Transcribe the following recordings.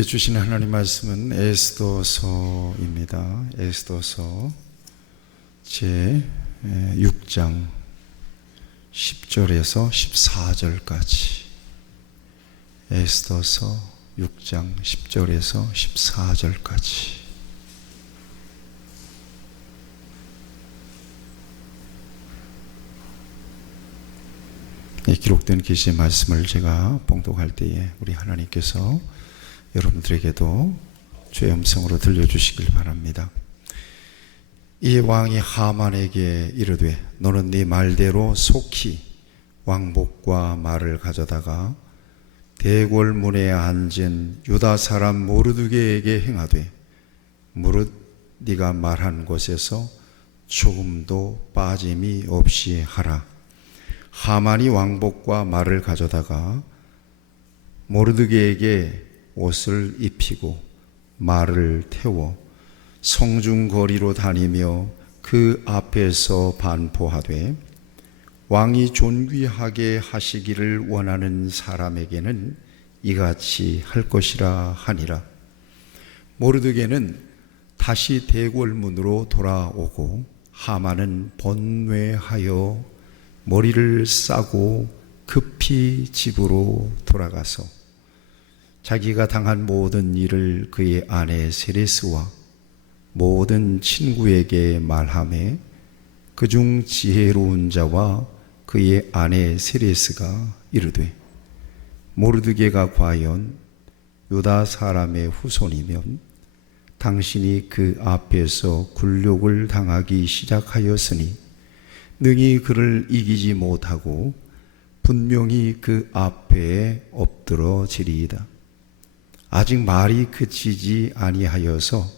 주신 하나님 말씀은 에스더서입니다. 에스더서 제 6장 10절에서 14절까지. 에스더서 6장 10절에서 14절까지. 기록된 계시의 말씀을 제가 봉독할 때에 우리 하나님께서 여러분들에게도 주의 음성으로 들려주시길 바랍니다. 이 왕이 하만에게 이르되 너는 네 말대로 속히 왕복과 말을 가져다가 대궐 문에 앉은 유다 사람 모르드게에게 행하되 무릇 네가 말한 곳에서 조금도 빠짐이 없이 하라. 하만이 왕복과 말을 가져다가 모르드게에게 옷을 입히고 말을 태워 성중거리로 다니며 그 앞에서 반포하되 왕이 존귀하게 하시기를 원하는 사람에게는 이같이 할 것이라 하니라. 모르드게는 다시 대궐문으로 돌아오고 하만은 번뇌하여 머리를 싸고 급히 집으로 돌아가서 자기가 당한 모든 일을 그의 아내 세레스와 모든 친구에게 말하매 그중 지혜로운 자와 그의 아내 세레스가 이르되 모르드게가 과연 유다 사람의 후손이면 당신이 그 앞에서 굴욕을 당하기 시작하였으니 능히 그를 이기지 못하고 분명히 그 앞에 엎드러지리이다. 아직 말이 그치지 아니하여서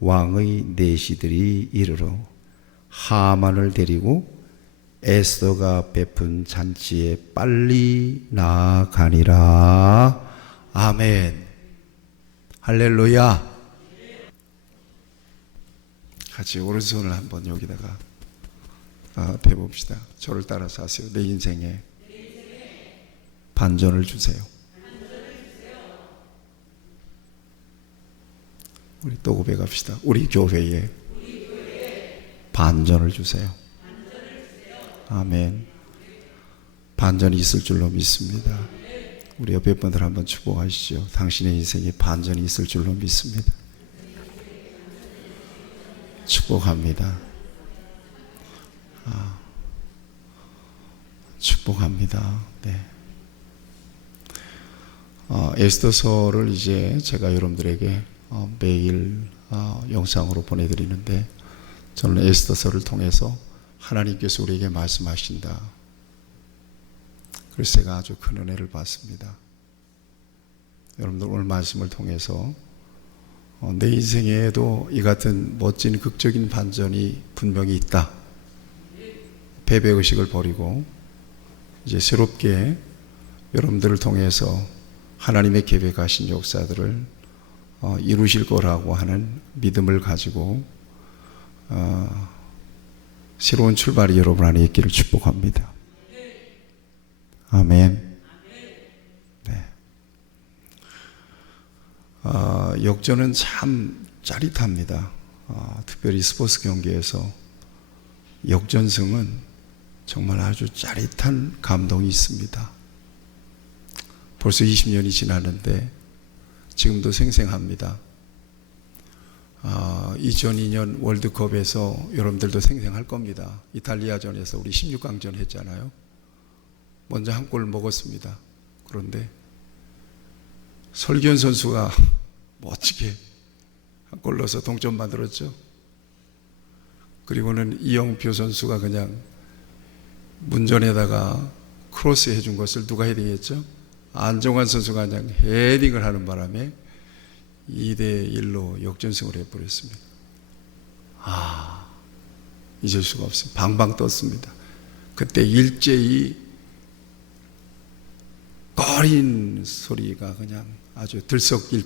왕의 내시들이 이르러 하만을 데리고 에스더가 베푼 잔치에 빨리 나아가니라. 아멘. 할렐루야. 같이 오른손을 한번 여기다가 대봅시다. 저를 따라서 하세요. 내 인생에 반전을 주세요. 우리 또 고백합시다. 우리 교회에 반전을 주세요. 아멘. 반전이 있을 줄로 믿습니다. 우리 옆에 분들 한번 축복하시죠. 당신의 인생에 반전이 있을 줄로 믿습니다. 축복합니다. 축복합니다. 네. 에스더서를 이제 제가 여러분들에게 매일 영상으로 보내드리는데 저는 에스더서를 통해서 하나님께서 우리에게 말씀하신다. 그래서 제가 아주 큰 은혜를 받습니다. 여러분들 오늘 말씀을 통해서 내 인생에도 이 같은 멋진 극적인 반전이 분명히 있다. 패배의식을 버리고 이제 새롭게 여러분들을 통해서 하나님의 계획하신 역사들을 이루실 거라고 하는 믿음을 가지고 새로운 출발이 여러분 안에 있기를 축복합니다. 아멘. 네. 역전은 참 짜릿합니다. 특별히 스포츠 경기에서 역전승은 정말 아주 짜릿한 감동이 있습니다. 벌써 20년이 지났는데 지금도 생생합니다. 2002년 월드컵에서 여러분들도 생생할 겁니다. 이탈리아전에서 우리 16강전 했잖아요. 먼저 한 골 먹었습니다. 그런데 설기현 선수가 멋지게 한 골 넣어서 동점 만들었죠. 그리고는 이영표 선수가 그냥 문전에다가 크로스 해준 것을 누가 헤딩했죠? 안정환 선수가 그냥 헤딩을 하는 바람에 2대1로 역전승을 해버렸습니다. 잊을 수가 없어요. 방방 떴습니다. 그때 일제히 꺼린 소리가 그냥 아주 들썩일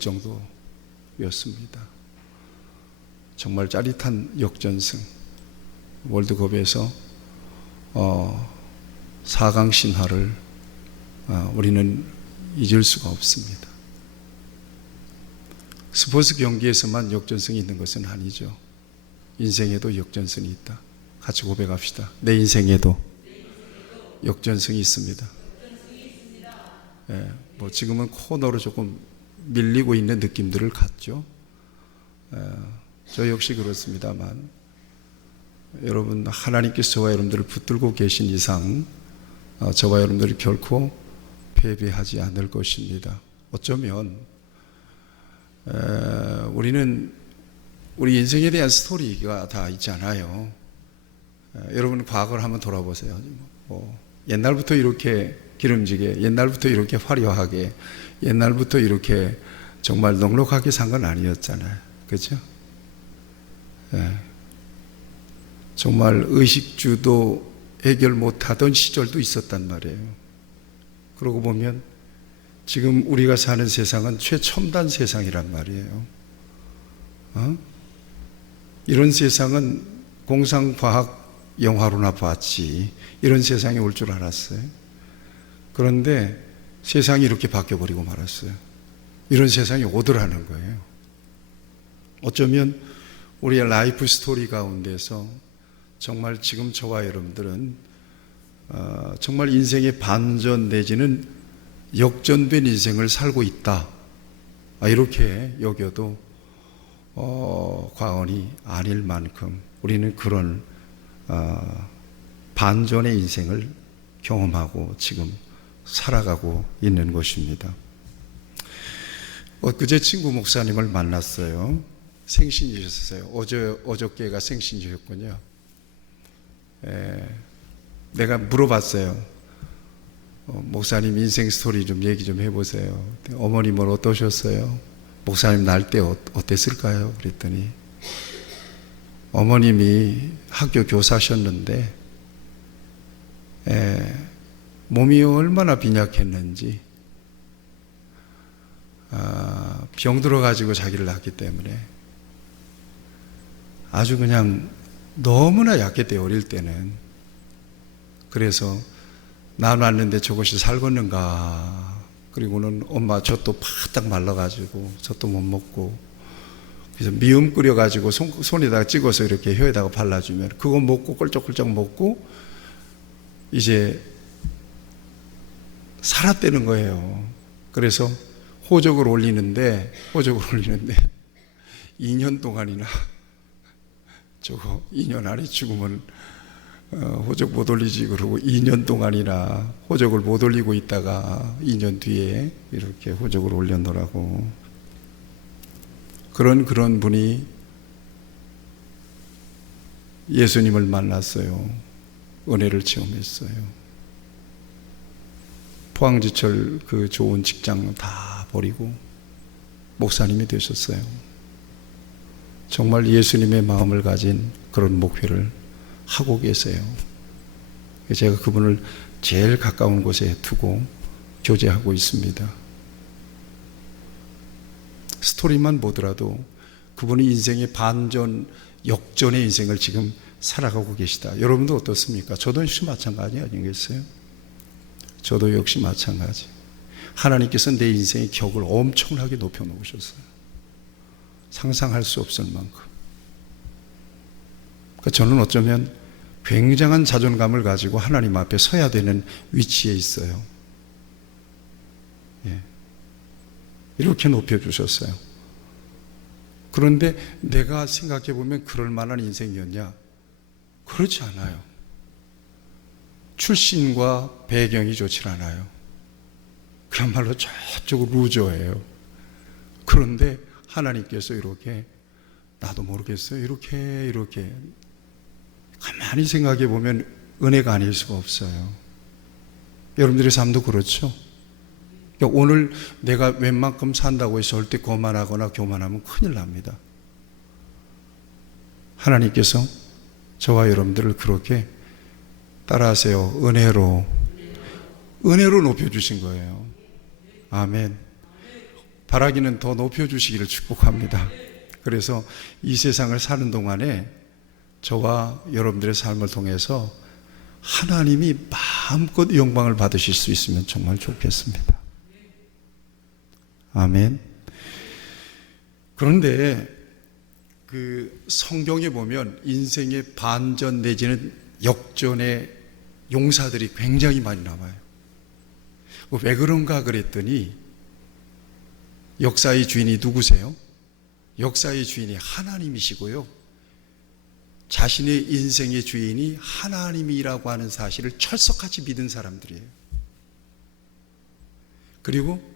정도였습니다. 정말 짜릿한 역전승. 월드컵에서 4강 신화를 우리는 잊을 수가 없습니다. 스포츠 경기에서만 역전승이 있는 것은 아니죠. 인생에도 역전승이 있다. 같이 고백합시다. 내 인생에도 역전승이 있습니다. 예, 뭐 지금은 코너로 조금 밀리고 있는 느낌들을 갖죠. 저 역시 그렇습니다만, 여러분, 하나님께서 저와 여러분들을 붙들고 계신 이상 저와 여러분들이 결코 패배하지 않을 것입니다. 어쩌면 우리는 우리 인생에 대한 스토리가 다 있잖아요. 여러분 과거를 한번 돌아보세요. 옛날부터 이렇게 기름지게, 옛날부터 이렇게 화려하게, 옛날부터 이렇게 정말 넉넉하게 산 건 아니었잖아요. 그렇죠? 정말 의식주도 해결 못하던 시절도 있었단 말이에요. 그러고 보면 지금 우리가 사는 세상은 최첨단 세상이란 말이에요. 이런 세상은 공상과학 영화로나 봤지 이런 세상이 올 줄 알았어요. 그런데 세상이 이렇게 바뀌어버리고 말았어요. 이런 세상이 오더라는 거예요. 어쩌면 우리의 라이프 스토리 가운데서 정말 지금 저와 여러분들은 정말 인생의 반전 내지는 역전된 인생을 살고 있다, 이렇게 여겨도 과언이 아닐 만큼 우리는 그런 반전의 인생을 경험하고 지금 살아가고 있는 것입니다. 엊그제 친구 목사님을 만났어요. 생신이셨어요. 어저께가 생신이셨군요. 내가 물어봤어요. 목사님 인생 스토리 좀 얘기 좀 해보세요. 어머님은 어떠셨어요? 목사님 날 때 어땠을까요? 그랬더니 어머님이 학교 교사셨는데 몸이 얼마나 빈약했는지 병 들어가지고 자기를 낳았기 때문에 아주 그냥 너무나 약했대요. 어릴 때는. 그래서 나 낳았는데 저것이 살겠는가. 그리고는 엄마 젖도 바짝 말라가지고 젖도 못 먹고, 그래서 미음 끓여가지고 손에다가 찍어서 이렇게 혀에다가 발라주면 그거 먹고 껄쩍껄쩍 먹고 이제 살았다는 거예요. 그래서 호적을 올리는데 2년 동안이나 저거 2년 안에 죽으면 호적 못 올리지 그러고 2년 동안이나 호적을 못 올리고 있다가 2년 뒤에 이렇게 호적을 올려놓으라고. 그런 분이 예수님을 만났어요. 은혜를 체험했어요. 포항지철 그 좋은 직장 다 버리고 목사님이 되셨어요. 정말 예수님의 마음을 가진 그런 목회를 하고 계세요. 제가 그분을 제일 가까운 곳에 두고 교제하고 있습니다. 스토리만 보더라도 그분이 인생의 반전, 역전의 인생을 지금 살아가고 계시다. 여러분도 어떻습니까? 저도 역시 마찬가지 아니겠어요? 저도 역시 마찬가지. 하나님께서 내 인생의 격을 엄청나게 높여놓으셨어요. 상상할 수 없을 만큼. 그러니까 저는 어쩌면 굉장한 자존감을 가지고 하나님 앞에 서야 되는 위치에 있어요. 이렇게 높여주셨어요. 그런데 내가 생각해 보면 그럴 만한 인생이었냐? 그렇지 않아요. 출신과 배경이 좋지 않아요. 그야말로 저쪽으로 루저예요. 그런데 하나님께서 이렇게, 나도 모르겠어요, 이렇게 가만히 생각해 보면 은혜가 아닐 수가 없어요. 여러분들의 삶도 그렇죠? 그러니까 오늘 내가 웬만큼 산다고 해서 절대 거만하거나 교만하면 큰일 납니다. 하나님께서 저와 여러분들을 그렇게 따라하세요. 은혜로 높여주신 거예요. 아멘. 바라기는 더 높여주시기를 축복합니다. 그래서 이 세상을 사는 동안에 저와 여러분들의 삶을 통해서 하나님이 마음껏 영광을 받으실 수 있으면 정말 좋겠습니다. 아멘. 그런데 그 성경에 보면 인생의 반전 내지는 역전의 용사들이 굉장히 많이 나와요. 왜 그런가 그랬더니 역사의 주인이 누구세요? 역사의 주인이 하나님이시고요. 자신의 인생의 주인이 하나님이라고 하는 사실을 철석같이 믿은 사람들이에요. 그리고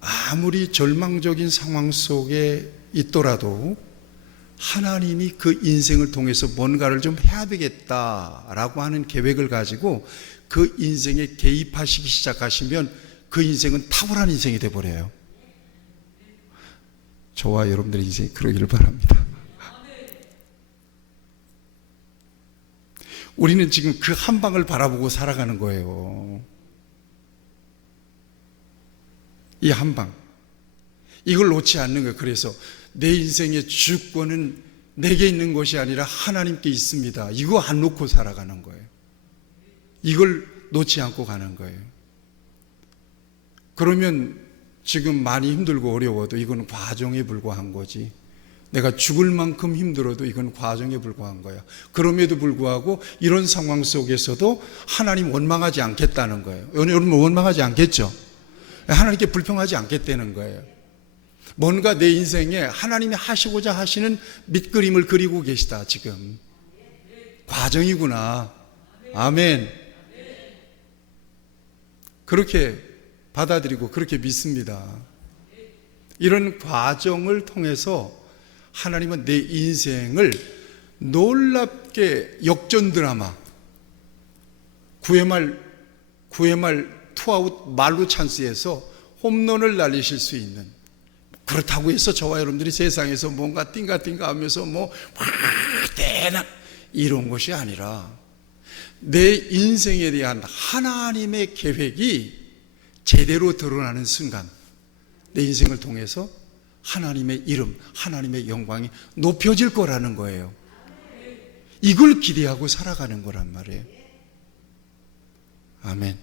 아무리 절망적인 상황 속에 있더라도 하나님이 그 인생을 통해서 뭔가를 좀 해야 되겠다라고 하는 계획을 가지고 그 인생에 개입하시기 시작하시면 그 인생은 탁월한 인생이 되어버려요. 저와 여러분들의 인생이 그러기를 바랍니다. 우리는 지금 그 한 방을 바라보고 살아가는 거예요. 이 한 방. 이걸 놓지 않는 거예요. 그래서 내 인생의 주권은 내게 있는 것이 아니라 하나님께 있습니다. 이거 안 놓고 살아가는 거예요. 이걸 놓지 않고 가는 거예요. 그러면 지금 많이 힘들고 어려워도 이건 과정에 불과한 거지. 내가 죽을 만큼 힘들어도 이건 과정에 불과한 거야. 그럼에도 불구하고 이런 상황 속에서도 하나님 원망하지 않겠다는 거예요. 여러분 원망하지 않겠죠? 하나님께 불평하지 않겠다는 거예요. 뭔가 내 인생에 하나님이 하시고자 하시는 밑그림을 그리고 계시다. 지금 과정이구나. 아멘. 그렇게 받아들이고 그렇게 믿습니다. 이런 과정을 통해서 하나님은 내 인생을 놀랍게 역전 드라마, 9회 말 투아웃 말루 찬스에서 홈런을 날리실 수 있는, 그렇다고 해서 저와 여러분들이 세상에서 뭔가 띵가띵가 하면서 대단 이런 것이 아니라 내 인생에 대한 하나님의 계획이 제대로 드러나는 순간 내 인생을 통해서 하나님의 이름, 하나님의 영광이 높여질 거라는 거예요. 이걸 기대하고 살아가는 거란 말이에요. 아멘.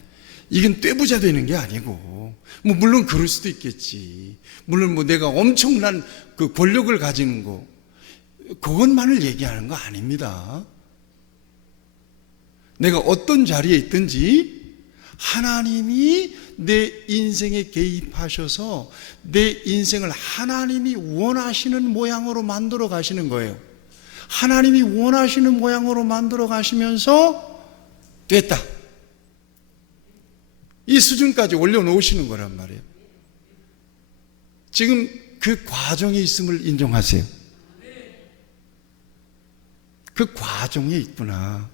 이건 떼부자 되는 게 아니고, 물론 그럴 수도 있겠지. 물론 내가 엄청난 그 권력을 가지는 거, 그것만을 얘기하는 거 아닙니다. 내가 어떤 자리에 있든지 하나님이 내 인생에 개입하셔서 내 인생을 하나님이 원하시는 모양으로 만들어 가시는 거예요. 하나님이 원하시는 모양으로 만들어 가시면서 됐다, 이 수준까지 올려놓으시는 거란 말이에요. 지금 그 과정에 있음을 인정하세요. 그 과정에 있구나.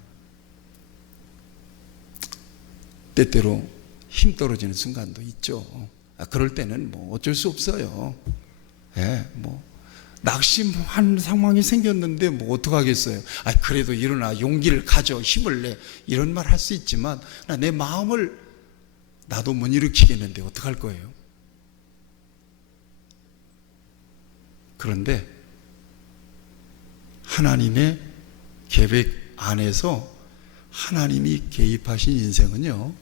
때때로 힘 떨어지는 순간도 있죠. 그럴 때는 어쩔 수 없어요. 낙심한 상황이 생겼는데 어떡하겠어요. 그래도 일어나 용기를 가져, 힘을 내, 이런 말 할 수 있지만 내 마음을 나도 못 일으키겠는데 어떡할 거예요. 그런데 하나님의 계획 안에서 하나님이 개입하신 인생은요,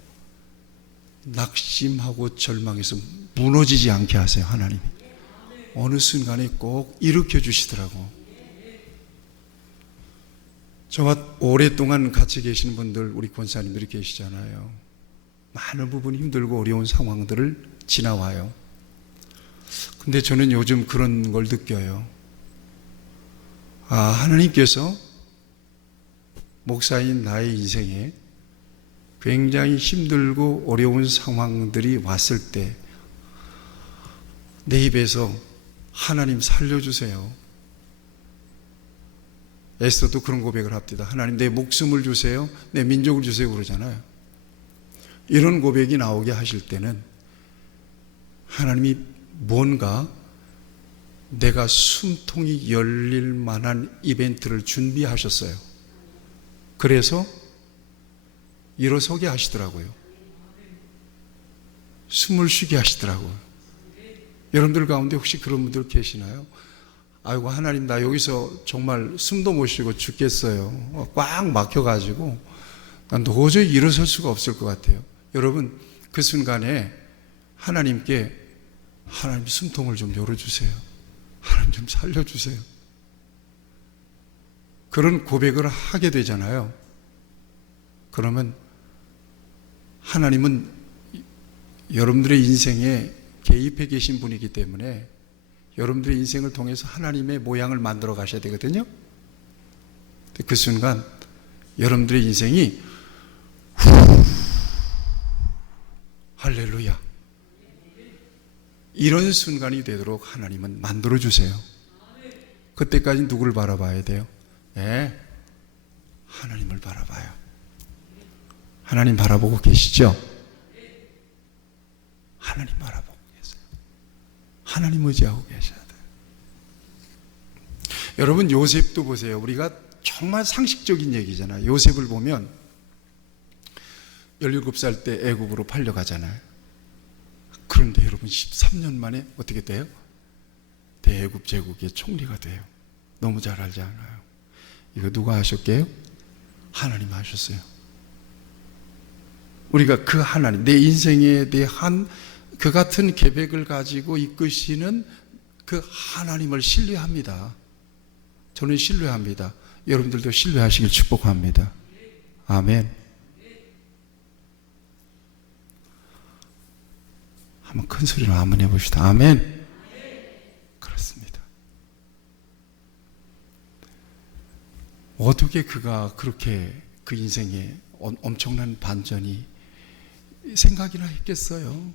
낙심하고 절망해서 무너지지 않게 하세요. 하나님이 어느 순간에 꼭 일으켜 주시더라고. 저와 오랫동안 같이 계시는 분들, 우리 권사님들이 계시잖아요. 많은 부분 힘들고 어려운 상황들을 지나와요. 근데 저는 요즘 그런 걸 느껴요. 하나님께서 목사인 나의 인생에 굉장히 힘들고 어려운 상황들이 왔을 때 내 입에서 하나님 살려주세요. 에스더도 그런 고백을 합니다. 하나님 내 목숨을 주세요, 내 민족을 주세요 그러잖아요. 이런 고백이 나오게 하실 때는 하나님이 뭔가 내가 숨통이 열릴 만한 이벤트를 준비하셨어요. 그래서 일어서게 하시더라고요. 숨을 쉬게 하시더라고요. 여러분들 가운데 혹시 그런 분들 계시나요? 아이고 하나님, 나 여기서 정말 숨도 못 쉬고 죽겠어요. 꽉 막혀가지고 난 도저히 일어설 수가 없을 것 같아요. 여러분, 그 순간에 하나님께 하나님 숨통을 좀 열어주세요. 하나님 좀 살려주세요. 그런 고백을 하게 되잖아요. 그러면 하나님은 여러분들의 인생에 개입해 계신 분이기 때문에 여러분들의 인생을 통해서 하나님의 모양을 만들어 가셔야 되거든요. 그 순간 여러분들의 인생이 할렐루야, 이런 순간이 되도록 하나님은 만들어 주세요. 그때까지 누구를 바라봐야 돼요? 하나님을 바라봐요. 하나님 바라보고 계시죠? 하나님 바라보고 계세요. 하나님 의지하고 계셔야 돼요. 여러분, 요셉도 보세요. 우리가 정말 상식적인 얘기잖아요. 요셉을 보면 17살 때 애굽으로 팔려가잖아요. 그런데 여러분 13년 만에 어떻게 돼요? 대애굽 제국의 총리가 돼요. 너무 잘 알지 않아요? 이거 누가 하셨게요? 하나님 하셨어요. 우리가 그 하나님, 내 인생에 대한 그 같은 계획을 가지고 이끄시는 그 하나님을 신뢰합니다. 저는 신뢰합니다. 여러분들도 신뢰하시길 축복합니다. 아멘. 한번 큰 소리로 아멘 해봅시다. 아멘. 그렇습니다. 어떻게 그가 그렇게 그 인생에 엄청난 반전이 생각이나 했겠어요.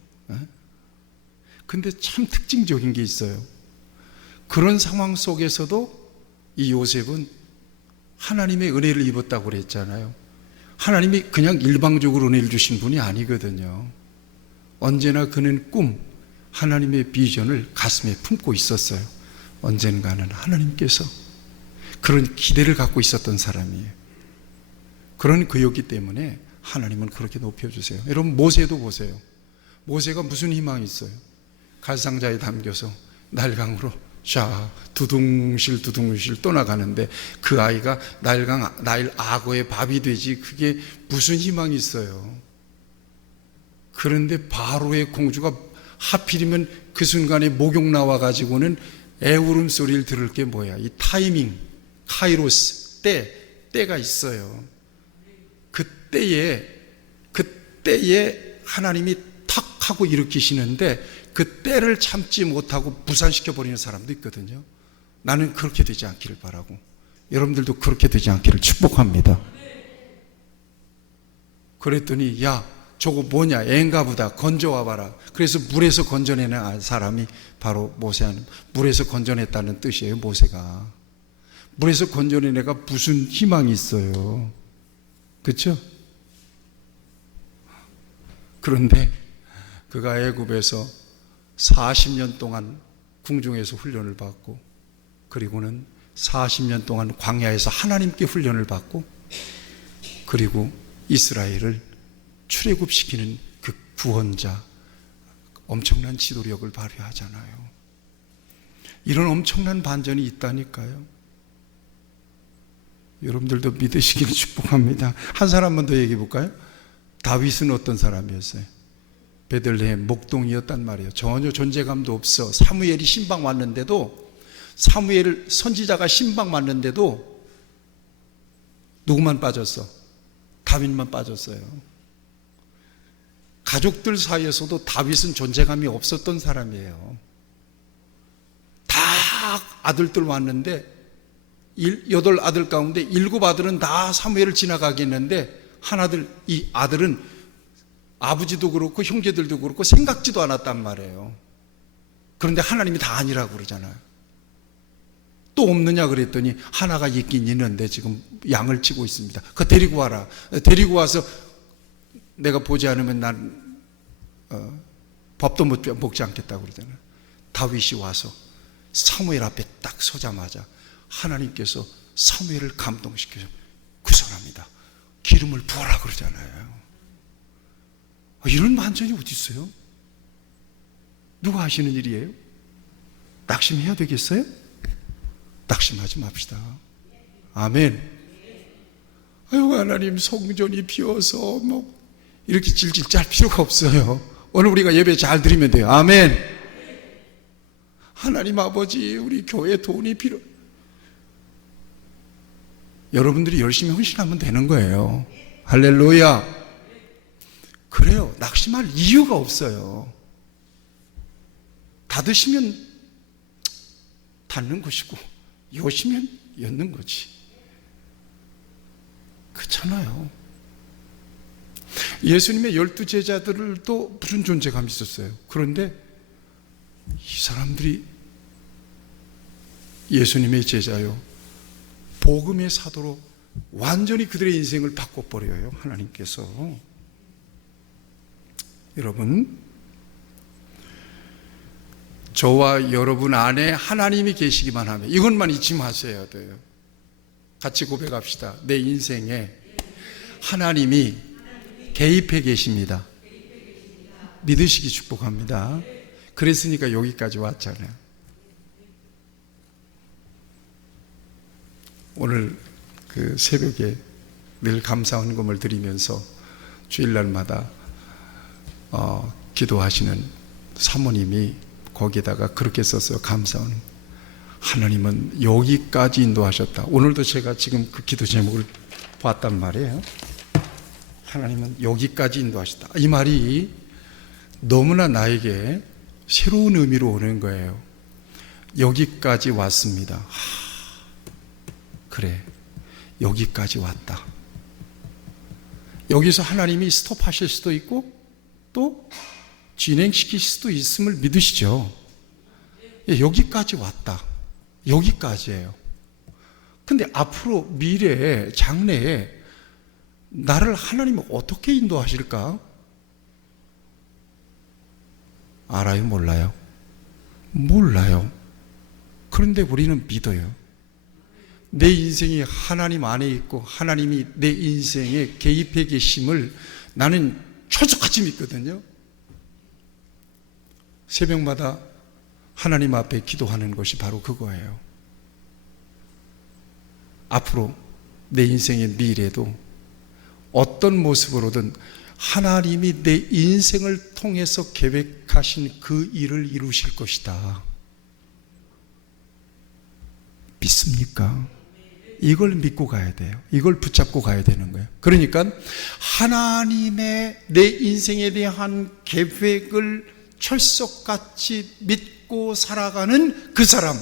근데 참 특징적인 게 있어요. 그런 상황 속에서도 이 요셉은 하나님의 은혜를 입었다고 그랬잖아요. 하나님이 그냥 일방적으로 은혜를 주신 분이 아니거든요. 언제나 그는 하나님의 비전을 가슴에 품고 있었어요. 언젠가는 하나님께서 그런 기대를 갖고 있었던 사람이에요. 그런 그였기 때문에 하나님은 그렇게 높여주세요. 여러분, 모세도 보세요. 모세가 무슨 희망이 있어요? 갈상자에 담겨서 날강으로 두둥실 떠나가는데 그 아이가 나일 악어의 밥이 되지, 그게 무슨 희망이 있어요? 그런데 바로의 공주가 하필이면 그 순간에 목욕 나와가지고는 애울음 소리를 들을 게 뭐야? 이 타이밍, 카이로스, 때가 있어요. 그때에 하나님이 탁 하고 일으키시는데 그 때를 참지 못하고 부산시켜버리는 사람도 있거든요. 나는 그렇게 되지 않기를 바라고, 여러분들도 그렇게 되지 않기를 축복합니다. 그랬더니 저거 뭐냐, 애인가 보다, 건져와봐라. 그래서 물에서 건져내는 사람이 바로 모세하는, 물에서 건져냈다는 뜻이에요. 모세가 물에서 건져낸 애가 무슨 희망이 있어요? 그렇죠? 그런데 그가 애굽에서 40년 동안 궁중에서 훈련을 받고, 그리고는 40년 동안 광야에서 하나님께 훈련을 받고, 그리고 이스라엘을 출애굽시키는 그 구원자, 엄청난 지도력을 발휘하잖아요. 이런 엄청난 반전이 있다니까요. 여러분들도 믿으시기를 축복합니다. 한 사람만 더 얘기해 볼까요? 다윗은 어떤 사람이었어요? 베들레헴 목동이었단 말이에요. 전혀 존재감도 없어. 사무엘이 신방 왔는데도, 사무엘 선지자가 신방 왔는데도 누구만 빠졌어? 다윗만 빠졌어요. 가족들 사이에서도 다윗은 존재감이 없었던 사람이에요. 다 아들들 왔는데 8아들 가운데 7아들은 다 사무엘을 지나가겠는데, 이 아들은 아버지도 그렇고 형제들도 그렇고 생각지도 않았단 말이에요. 그런데 하나님이 다 아니라고 그러잖아요. 또 없느냐 그랬더니 하나가 있긴 있는데 지금 양을 치고 있습니다. 그거 데리고 와라. 데리고 와서 내가 보지 않으면 난 밥도 먹지 않겠다고 그러잖아요. 다윗이 와서 사무엘 앞에 딱 서자마자 하나님께서 사무엘을 감동시켜서 그 사람이다, 기름을 부어라 그러잖아요. 이런 반전이 어디 있어요? 누가 하시는 일이에요? 낙심해야 되겠어요? 낙심하지 맙시다. 아멘. 아유, 하나님 성전이 비어서 이렇게 질질 짤 필요가 없어요. 오늘 우리가 예배 잘 드리면 돼요. 아멘. 하나님 아버지, 우리 교회 돈이 필요. 여러분들이 열심히 헌신하면 되는 거예요. 할렐루야. 그래요. 낙심할 이유가 없어요. 닫으시면 닫는 것이고 여시면 여는 거지. 그렇잖아요. 예수님의 12 제자들도 무슨 존재감이 있었어요. 그런데 이 사람들이 예수님의 제자요, 복음의 사도로 완전히 그들의 인생을 바꿔버려요, 하나님께서. 여러분, 저와 여러분 안에 하나님이 계시기만 하면, 이것만 잊지 마셔야 돼요. 같이 고백합시다. 내 인생에 하나님이 개입해 계십니다. 믿으시기 축복합니다. 그랬으니까 여기까지 왔잖아요. 오늘 그 새벽에 늘 감사 헌금을 드리면서 주일날마다 기도하시는 사모님이 거기에다가 그렇게 썼어요. 감사 헌금. 하나님은 여기까지 인도하셨다. 오늘도 제가 지금 그 기도 제목을 봤단 말이에요. 하나님은 여기까지 인도하셨다. 이 말이 너무나 나에게 새로운 의미로 오는 거예요. 여기까지 왔습니다. 그래, 여기까지 왔다. 여기서 하나님이 스톱하실 수도 있고 또 진행시킬 수도 있음을 믿으시죠. 여기까지 왔다. 여기까지예요. 근데 앞으로 미래에, 장래에 나를 하나님은 어떻게 인도하실까? 알아요? 몰라요? 몰라요. 그런데 우리는 믿어요. 내 인생이 하나님 안에 있고 하나님이 내 인생에 개입해 계심을 나는 철석같이 믿거든요. 새벽마다 하나님 앞에 기도하는 것이 바로 그거예요. 앞으로 내 인생의 미래도 어떤 모습으로든 하나님이 내 인생을 통해서 계획하신 그 일을 이루실 것이다. 믿습니까? 이걸 믿고 가야 돼요. 이걸 붙잡고 가야 되는 거예요. 그러니까 하나님의 내 인생에 대한 계획을 철석같이 믿고 살아가는 그 사람,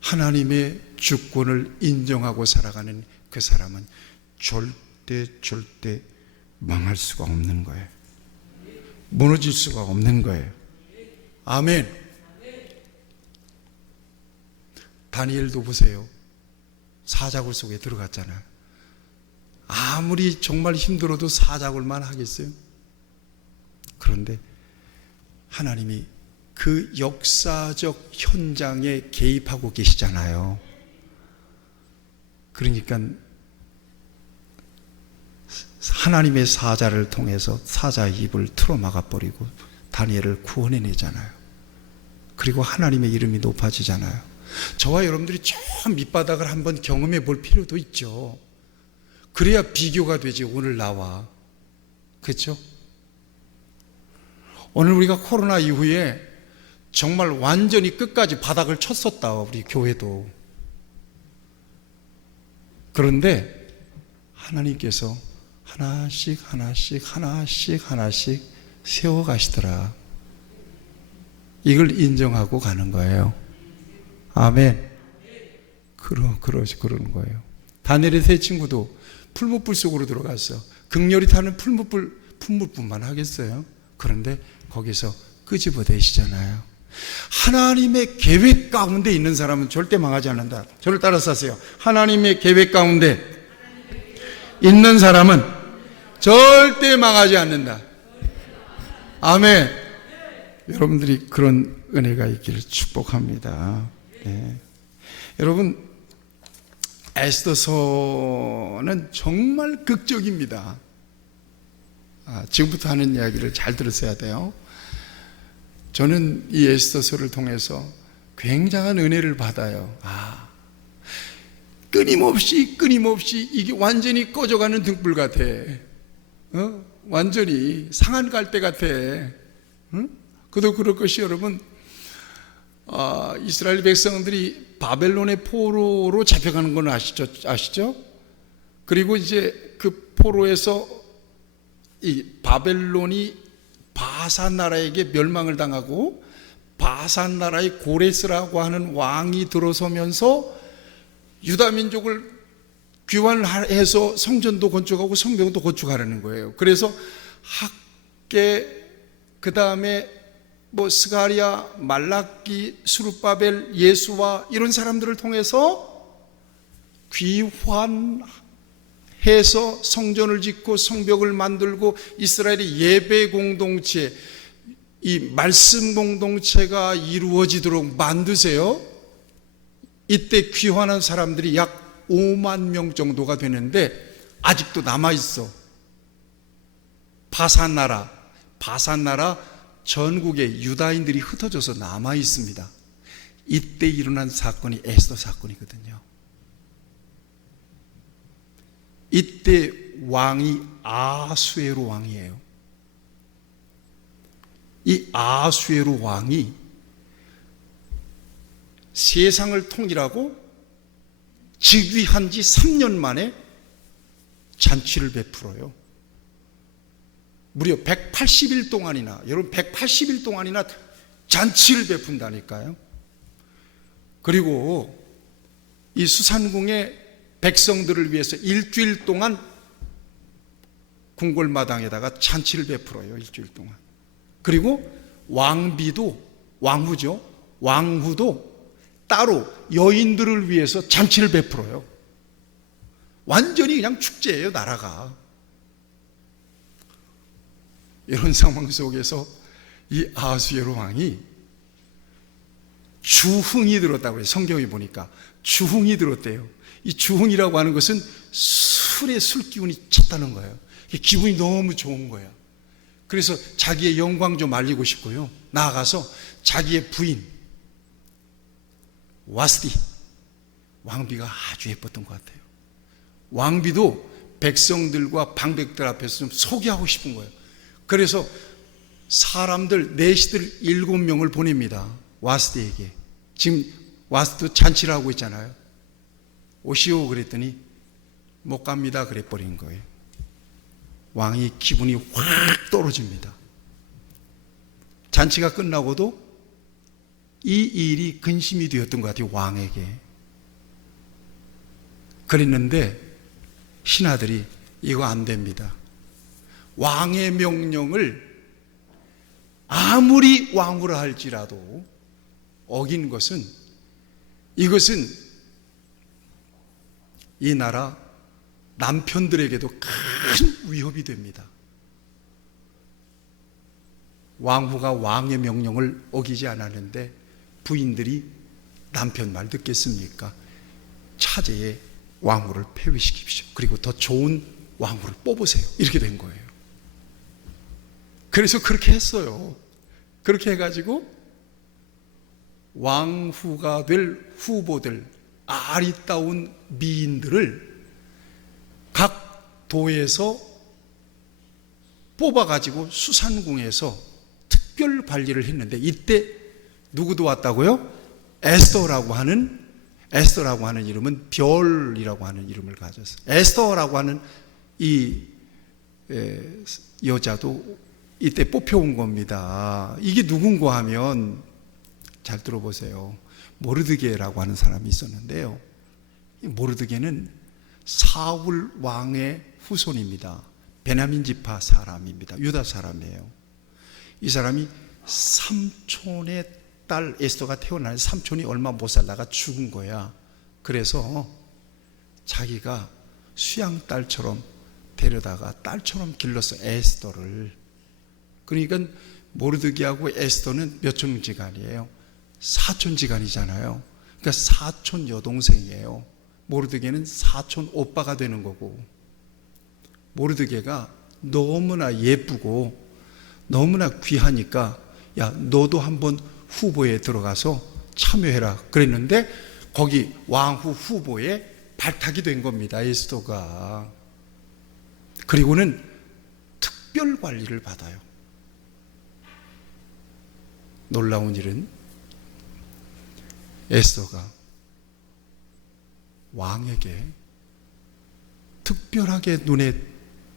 하나님의 주권을 인정하고 살아가는 그 사람은 절대 망할 수가 없는 거예요. 무너질 수가 없는 거예요. 아멘. 다니엘도 보세요. 사자굴 속에 들어갔잖아요. 아무리 정말 힘들어도 사자굴만 하겠어요? 그런데 하나님이 그 역사적 현장에 개입하고 계시잖아요. 그러니까 하나님의 사자를 통해서 사자의 입을 틀어막아 버리고 다니엘을 구원해내잖아요. 그리고 하나님의 이름이 높아지잖아요. 저와 여러분들이 저 밑바닥을 한번 경험해 볼 필요도 있죠. 그래야 비교가 되지, 오늘 나와. 그렇죠? 오늘 우리가 코로나 이후에 정말 완전히 끝까지 바닥을 쳤었다, 우리 교회도. 그런데 하나님께서 하나씩 세워가시더라. 이걸 인정하고 가는 거예요. 아멘. 그러는 거예요. 다니엘의 세 친구도 풀무불 속으로 들어갔어. 극렬히 타는 풀무불뿐만 하겠어요? 그런데 거기서 끄집어내시잖아요. 하나님의 계획 가운데 있는 사람은 절대 망하지 않는다. 저를 따라서 하세요. 하나님의 계획 가운데 있는 사람은 절대 망하지 않는다. 아멘. 여러분들이 그런 은혜가 있기를 축복합니다. 네. 여러분, 에스더서는 정말 극적입니다. 지금부터 하는 이야기를 잘 들으셔야 돼요. 저는 이 에스더서를 통해서 굉장한 은혜를 받아요. 끊임없이 이게 완전히 꺼져가는 등불 같아. 완전히 상한 갈대 같아. 그도 그럴 것이 여러분, 이스라엘 백성들이 바벨론의 포로로 잡혀가는 건 아시죠? 그리고 이제 그 포로에서 이 바벨론이 바산 나라에게 멸망을 당하고 바산 나라의 고레스라고 하는 왕이 들어서면서 유다 민족을 귀환해서 성전도 건축하고 성벽도 건축하려는 거예요. 그래서 학계, 그 다음에 스가랴, 말라기, 스룹바벨, 예수와 이런 사람들을 통해서 귀환해서 성전을 짓고 성벽을 만들고 이스라엘의 예배 공동체, 이 말씀 공동체가 이루어지도록 만드세요. 이때 귀환한 사람들이 약 5만 명 정도가 되는데 아직도 남아있어. 바산 나라 전국에 유다인들이 흩어져서 남아있습니다. 이때 일어난 사건이 에스더 사건이거든요. 이때 왕이 아수에로 왕이에요. 이 아수에로 왕이 세상을 통일하고 즉위한 지 3년 만에 잔치를 베풀어요. 무려 180일 동안이나, 여러분 180일 동안이나 잔치를 베푼다니까요. 그리고 이 수산궁의 백성들을 위해서 일주일 동안 궁궐마당에다가 잔치를 베풀어요. 일주일 동안. 그리고 왕후도 따로 여인들을 위해서 잔치를 베풀어요. 완전히 그냥 축제예요, 나라가. 이런 상황 속에서 이 아수에로 왕이 주흥이 들었다고 해요. 성경에 보니까 주흥이 들었대요. 이 주흥이라고 하는 것은 술에 술 기운이 찼다는 거예요. 기분이 너무 좋은 거예요. 그래서 자기의 영광 좀 알리고 싶고요, 나아가서 자기의 부인 와스디 왕비가 아주 예뻤던 것 같아요. 왕비도 백성들과 방백들 앞에서 좀 소개하고 싶은 거예요. 그래서 사람들, 내시들 7명을 보냅니다. 와스디에게. 지금 와스디도 잔치를 하고 있잖아요. 오시오 그랬더니 못 갑니다 그래 버린 거예요. 왕이 기분이 확 떨어집니다. 잔치가 끝나고도 이 일이 근심이 되었던 것 같아요, 왕에게. 그랬는데 신하들이 이거 안 됩니다. 왕의 명령을 아무리 왕후라 할지라도 어긴 것은, 이것은 이 나라 남편들에게도 큰 위협이 됩니다. 왕후가 왕의 명령을 어기지 않았는데 부인들이 남편 말 듣겠습니까? 차제에 왕후를 폐위시키십시오. 그리고 더 좋은 왕후를 뽑으세요. 이렇게 된 거예요. 그래서 그렇게 했어요. 그렇게 해가지고 왕후가 될 후보들, 아리따운 미인들을 각 도에서 뽑아가지고 수산궁에서 특별 관리를 했는데, 이때 누구도 왔다고요? 에스더라고 하는 이름은 별이라고 하는 이름을 가졌어요. 에스더라고 하는 이 여자도 이때 뽑혀온 겁니다. 이게 누군가 하면 잘 들어보세요. 모르드게라고 하는 사람이 있었는데요. 모르드게는 사울 왕의 후손입니다. 베냐민 지파 사람입니다. 유다 사람이에요. 이 사람이 삼촌의 딸 에스더가 태어날 삼촌이 얼마 못 살다가 죽은 거야. 그래서 자기가 수양딸처럼 데려다가 딸처럼 길렀어, 에스더를. 그러니까 모르드게하고 에스더는 몇 촌지간이에요? 사촌지간이잖아요. 그러니까 사촌 여동생이에요. 모르드게는 사촌 오빠가 되는 거고, 모르드게가 너무나 예쁘고 너무나 귀하니까 야, 너도 한번 후보에 들어가서 참여해라 그랬는데, 거기 왕후 후보에 발탁이 된 겁니다, 에스더가. 그리고는 특별 관리를 받아요. 놀라운 일은 에스더가 왕에게 특별하게 눈에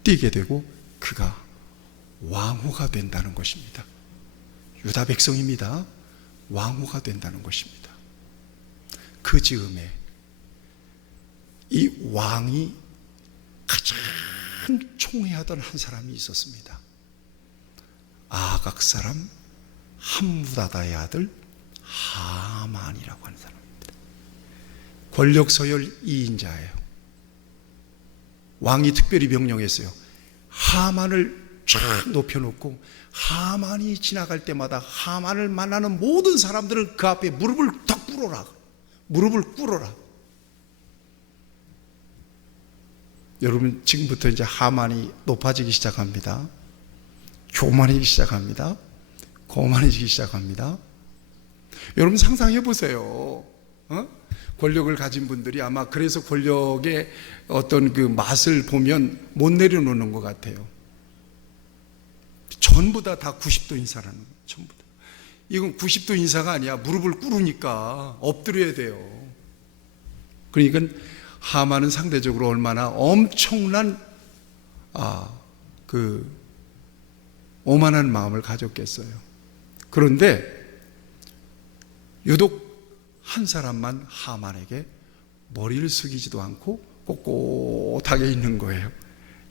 띄게 되고 그가 왕후가 된다는 것입니다. 유다 백성입니다. 왕후가 된다는 것입니다. 그 즈음에 이 왕이 가장 총애하던 한 사람이 있었습니다. 아각 사람 함무다다의 아들 하만이라고 하는 사람입니다. 권력 서열 2인자예요. 왕이 특별히 명령했어요. 하만을 쫙 높여놓고 하만이 지나갈 때마다 하만을 만나는 모든 사람들은 그 앞에 무릎을 탁 꿇어라. 무릎을 꿇어라. 여러분, 지금부터 이제 하만이 높아지기 시작합니다. 교만해지기 시작합니다. 거만해지기 시작합니다. 여러분 상상해 보세요. 권력을 가진 분들이 아마 그래서 권력의 어떤 그 맛을 보면 못 내려놓는 것 같아요. 전부 다 90도 인사라는 거예요. 전부 다. 이건 90도 인사가 아니야. 무릎을 꿇으니까 엎드려야 돼요. 그러니까 하만은 상대적으로 얼마나 엄청난 오만한 마음을 가졌겠어요. 그런데 유독 한 사람만 하만에게 머리를 숙이지도 않고 꼿꼿하게 있는 거예요.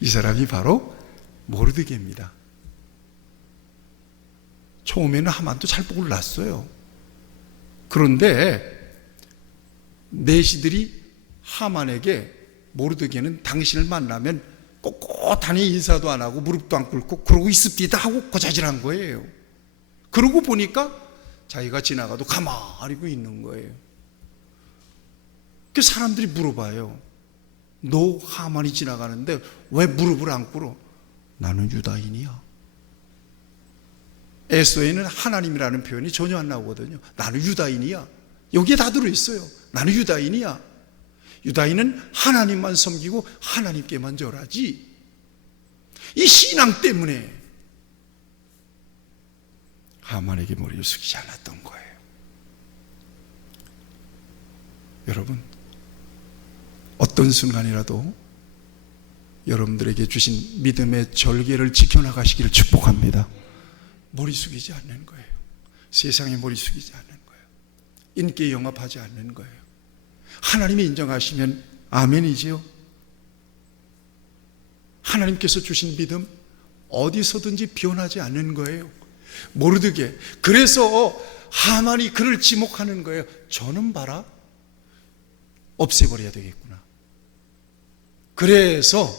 이 사람이 바로 모르드게입니다. 처음에는 하만도 잘 몰랐어요. 그런데 내시들이 하만에게 모르드게는 당신을 만나면 꼿꼿하니 인사도 안 하고 무릎도 안 꿇고 그러고 있습니다 하고 고자질한 거예요. 그러고 보니까 자기가 지나가도 가만히 있는 거예요. 그 사람들이 물어봐요. 너 하만이 지나가는데 왜 무릎을 안 꿇어? 나는 유다인이야. 에스더에는 하나님이라는 표현이 전혀 안 나오거든요. 나는 유다인이야. 여기에 다 들어있어요. 나는 유다인이야. 유다인은 하나님만 섬기고 하나님께만 절하지. 이 신앙 때문에 하만에게 머리를 숙이지 않았던 거예요. 여러분, 어떤 순간이라도 여러분들에게 주신 믿음의 절개를 지켜나가시기를 축복합니다. 머리 숙이지 않는 거예요. 세상에 머리 숙이지 않는 거예요. 인기에 영합하지 않는 거예요. 하나님이 인정하시면 아멘이지요. 하나님께서 주신 믿음 어디서든지 변하지 않는 거예요. 모르드게. 그래서 하만이 그를 지목하는 거예요. 저는 봐라, 없애버려야 되겠구나. 그래서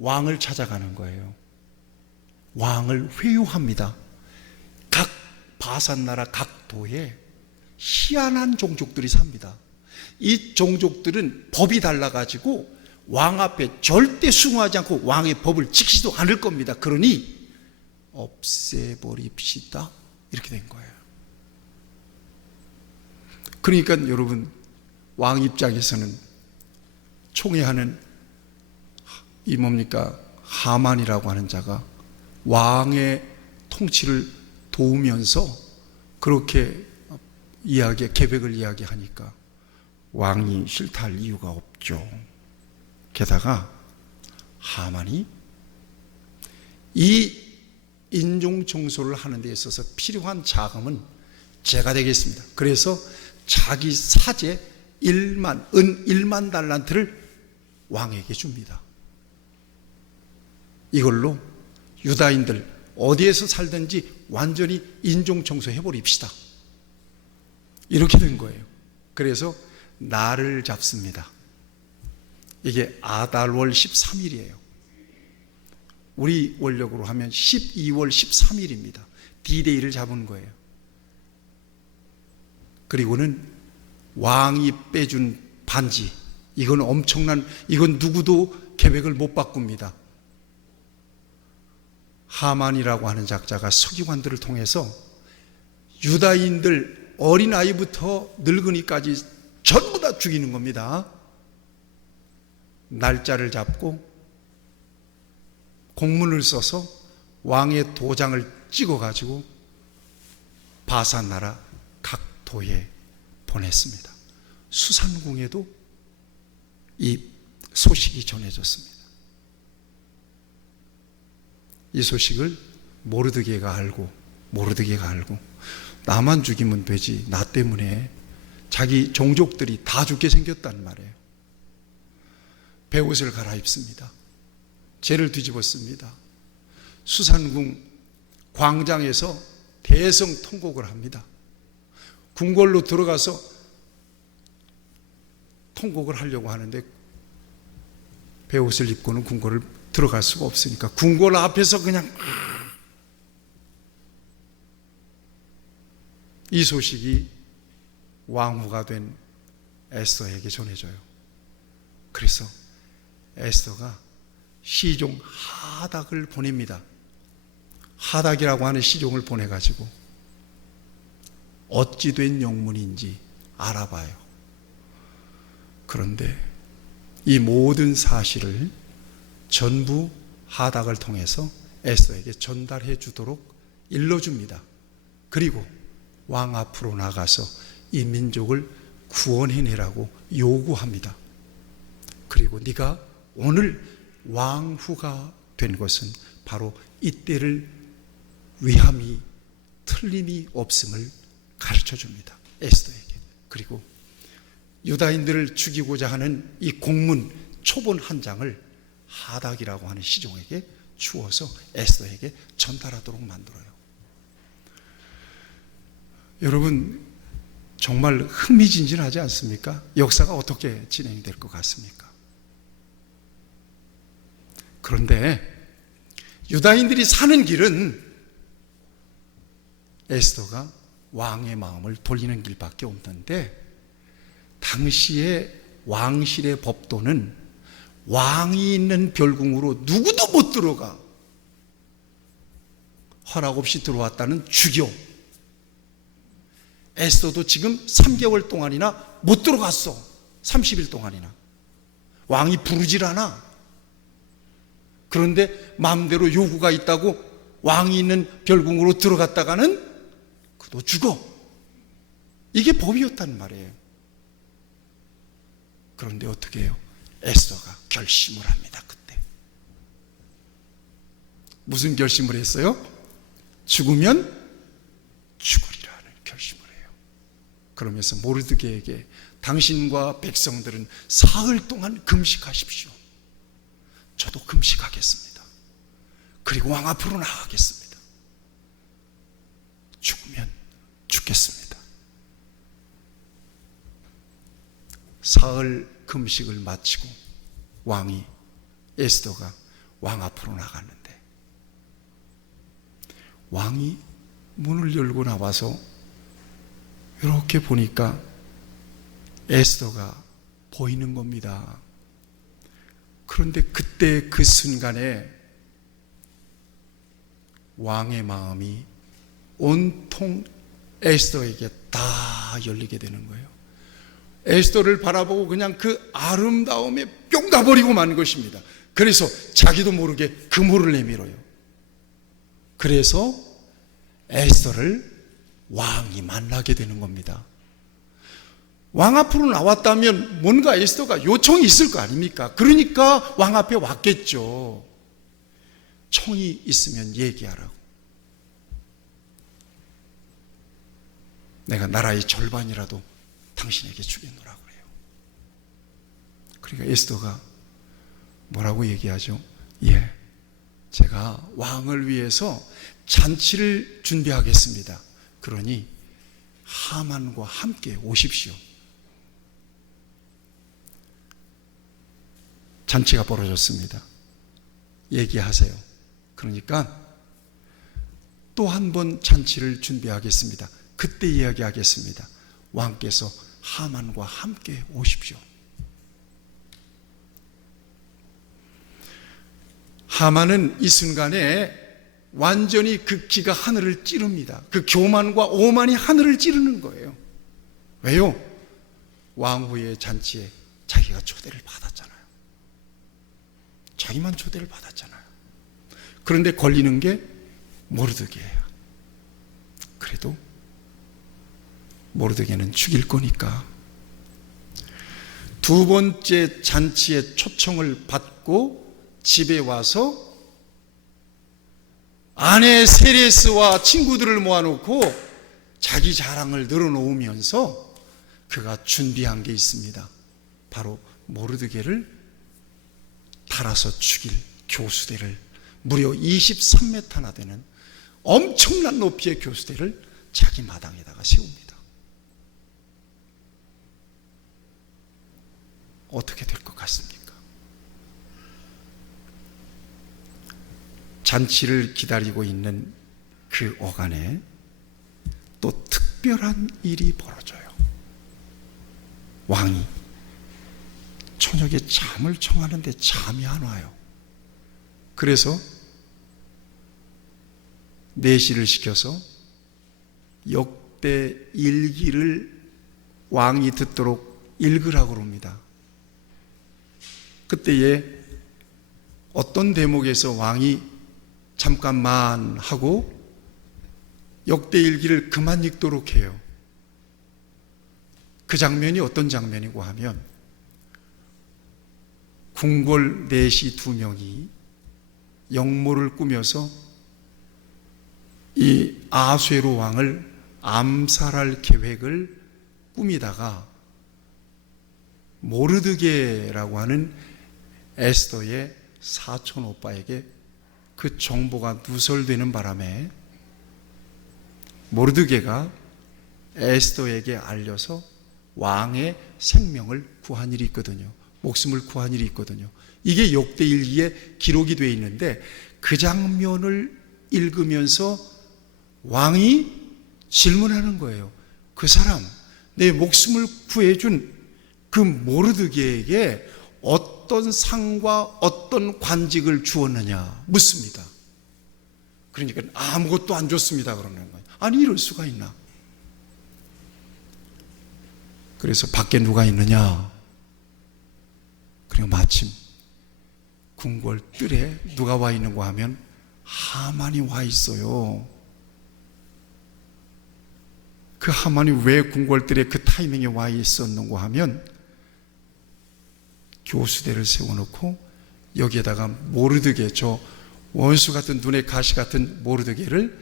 왕을 찾아가는 거예요. 왕을 회유합니다. 각 바산 나라 각 도에 희한한 종족들이 삽니다. 이 종족들은 법이 달라가지고 왕 앞에 절대 숭호하지 않고 왕의 법을 지키지도 않을 겁니다. 그러니 없애버립시다. 이렇게 된 거예요. 그러니까 여러분, 왕 입장에서는 총애하는 이 뭡니까? 하만이라고 하는 자가 왕의 통치를 도우면서 그렇게 계획을 이야기하니까 왕이 싫다 할 이유가 없죠. 게다가 하만이 이 인종 청소를 하는 데 있어서 필요한 자금은 제가 되겠습니다. 그래서 자기 사제 은 1만 달란트를 왕에게 줍니다. 이걸로 유다인들 어디에서 살든지 완전히 인종 청소해 버립시다. 이렇게 된 거예요. 그래서 날을 잡습니다. 이게 아달월 13일이에요. 우리 원력으로 하면 12월 13일입니다. D-Day를 잡은 거예요. 그리고는 왕이 빼준 반지, 이건 엄청난, 이건 누구도 계획을 못 바꿉니다. 하만이라고 하는 작자가 서기관들을 통해서 유다인들 어린아이부터 늙은이까지 전부 다 죽이는 겁니다. 날짜를 잡고 공문을 써서 왕의 도장을 찍어가지고 바산 나라 각 도에 보냈습니다. 수산궁에도 이 소식이 전해졌습니다. 이 소식을 모르드게가 알고 나만 죽이면 되지, 나 때문에 자기 종족들이 다 죽게 생겼단 말이에요. 베옷을 갈아입습니다. 죄를 뒤집었습니다. 수산궁 광장에서 대성 통곡을 합니다. 궁궐로 들어가서 통곡을 하려고 하는데 베옷을 입고는 궁궐을 들어갈 수가 없으니까 궁궐 앞에서 그냥 이 소식이 왕후가 된 에스더에게 전해져요. 그래서 에스더가 시종 하닥을 보냅니다. 하닥이라고 하는 시종을 보내가지고 어찌 된 영문인지 알아봐요. 그런데 이 모든 사실을 전부 하닥을 통해서 에스더에게 전달해 주도록 일러줍니다. 그리고 왕 앞으로 나가서 이 민족을 구원해내라고 요구합니다. 그리고 네가 오늘 왕후가 된 것은 바로 이때를 위함이 틀림이 없음을 가르쳐 줍니다. 에스더에게. 그리고 유다인들을 죽이고자 하는 이 공문 초본 한 장을 하닥이라고 하는 시종에게 주어서 에스더에게 전달하도록 만들어요. 여러분, 정말 흥미진진하지 않습니까? 역사가 어떻게 진행될 것 같습니까? 그런데 유다인들이 사는 길은 에스더가 왕의 마음을 돌리는 길밖에 없는데, 당시의 왕실의 법도는 왕이 있는 별궁으로 누구도 못 들어가. 허락 없이 들어왔다는 죽여. 에스더도 지금 3개월 동안이나 못 들어갔어. 30일 동안이나. 왕이 부르질 않아. 그런데 마음대로 요구가 있다고 왕이 있는 별궁으로 들어갔다가는 그도 죽어. 이게 법이었단 말이에요. 그런데 어떻게 해요? 에스더가 결심을 합니다. 그때 무슨 결심을 했어요? 죽으면 죽으리라는 결심을 해요. 그러면서 모르드게에게 당신과 백성들은 사흘 동안 금식하십시오. 저도 금식하겠습니다. 그리고 왕 앞으로 나가겠습니다. 죽으면 죽겠습니다. 사흘 금식을 마치고 왕이, 에스더가 왕 앞으로 나갔는데, 왕이 문을 열고 나와서 이렇게 보니까 에스더가 보이는 겁니다. 그런데 그때 그 순간에 왕의 마음이 온통 에스더에게 다 열리게 되는 거예요. 에스더를 바라보고 그냥 그 아름다움에 뿅 가버리고 만 것입니다. 그래서 자기도 모르게 그물을 내밀어요. 그래서 에스더를 왕이 만나게 되는 겁니다. 왕 앞으로 나왔다면 뭔가 에스더가 요청이 있을 거 아닙니까? 그러니까 왕 앞에 왔겠죠. 청이 있으면 얘기하라고. 내가 나라의 절반이라도 당신에게 주겠노라고 그래요. 그러니까 에스더가 뭐라고 얘기하죠? 예, 제가 왕을 위해서 잔치를 준비하겠습니다. 그러니 하만과 함께 오십시오. 잔치가 벌어졌습니다. 얘기하세요. 그러니까 또 한 번 잔치를 준비하겠습니다. 그때 이야기하겠습니다. 왕께서 하만과 함께 오십시오. 하만은 이 순간에 완전히 그 기가 하늘을 찌릅니다. 그 교만과 오만이 하늘을 찌르는 거예요. 왜요? 왕후의 잔치에 자기가 초대를 받았잖아요. 자기만 초대를 받았잖아요. 그런데 걸리는 게 모르드게예요. 그래도 모르드게는 죽일 거니까. 두 번째 잔치의 초청을 받고 집에 와서 아내 세레스와 친구들을 모아놓고 자기 자랑을 늘어놓으면서 그가 준비한 게 있습니다. 바로 모르드게를 달아서 죽일 교수대를, 무려 23m나 되는 엄청난 높이의 교수대를 자기 마당에다가 세웁니다. 어떻게 될 것 같습니까? 잔치를 기다리고 있는 그 어간에 또 특별한 일이 벌어져요. 왕이 저녁에 잠을 청하는데 잠이 안 와요. 그래서 내시를 시켜서 역대 일기를 왕이 듣도록 읽으라고 합니다. 그때에 어떤 대목에서 왕이 잠깐만 하고 역대일기를 그만 읽도록 해요. 그 장면이 어떤 장면이고 하면, 궁궐 내시 2명이 영모를 꾸며서 이 아수에로 왕을 암살할 계획을 꾸미다가 모르드게라고 하는 에스더의 사촌 오빠에게 그 정보가 누설되는 바람에 모르드게가 에스더에게 알려서 왕의 생명을 구한 일이 있거든요. 목숨을 구한 일이 있거든요. 이게 역대일기에 기록이 되어 있는데, 그 장면을 읽으면서 왕이 질문하는 거예요. 그 사람, 내 목숨을 구해준 그 모르드게에게 어떤 상과 어떤 관직을 주었느냐 묻습니다. 그러니까 아무것도 안 줬습니다 그러는 거예요. 아니, 이럴 수가 있나? 그래서 밖에 누가 있느냐? 그리고 마침 궁궐 뜰에 누가 와 있는가 하면 하만이 와 있어요. 그 하만이 왜 궁궐 뜰에 그 타이밍에 와 있었는가 하면, 교수대를 세워놓고 여기에다가 모르드게, 저 원수 같은, 눈에 가시 같은 모르드게를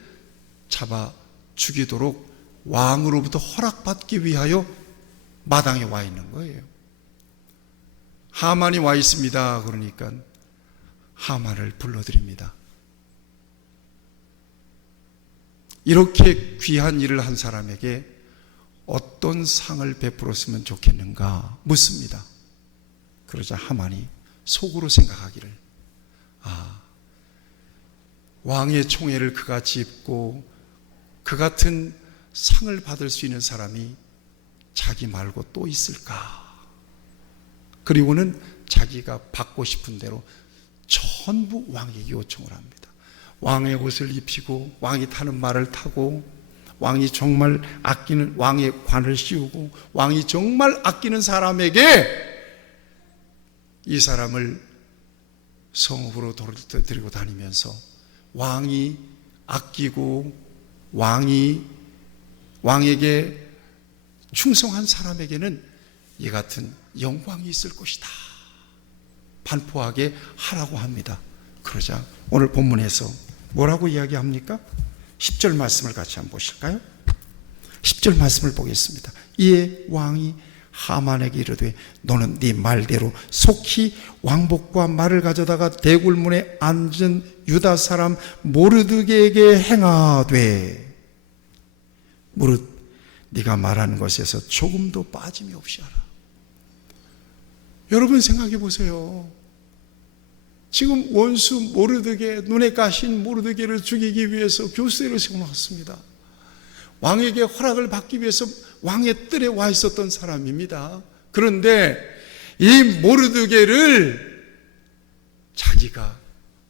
잡아 죽이도록 왕으로부터 허락받기 위하여 마당에 와 있는 거예요. 하만이 와 있습니다. 그러니까 하만을 불러드립니다. 이렇게 귀한 일을 한 사람에게 어떤 상을 베풀었으면 좋겠는가 묻습니다. 그러자 하만이 속으로 생각하기를, 왕의 총애를 그가 짚고 그 같은 상을 받을 수 있는 사람이 자기 말고 또 있을까? 그리고는 자기가 받고 싶은 대로 전부 왕에게 요청을 합니다. 왕의 옷을 입히고 왕이 타는 말을 타고, 왕이 정말 아끼는, 왕의 관을 씌우고 왕이 정말 아끼는 사람에게 이 사람을 성읍으로 데리고 다니면서 왕이 아끼고 왕에게 충성한 사람에게는 이 같은 영광이 있을 것이다 반포하게 하라고 합니다. 그러자 오늘 본문에서 뭐라고 이야기합니까? 10절 말씀을 같이 한번 보실까요? 10절 말씀을 보겠습니다. 이에 왕이 하만에게 이르되, 너는 네 말대로 속히 왕복과 말을 가져다가 대굴문에 앉은 유다 사람 모르드게에게 행하되, 무릇 네가 말하는 것에서 조금도 빠짐이 없이 하라. 여러분 생각해 보세요. 지금 원수 모르드게, 눈에 가신 모르드게를 죽이기 위해서 교수대를 세워놨습니다. 왕에게 허락을 받기 위해서 왕의 뜰에 와 있었던 사람입니다. 그런데 이 모르드게를 자기가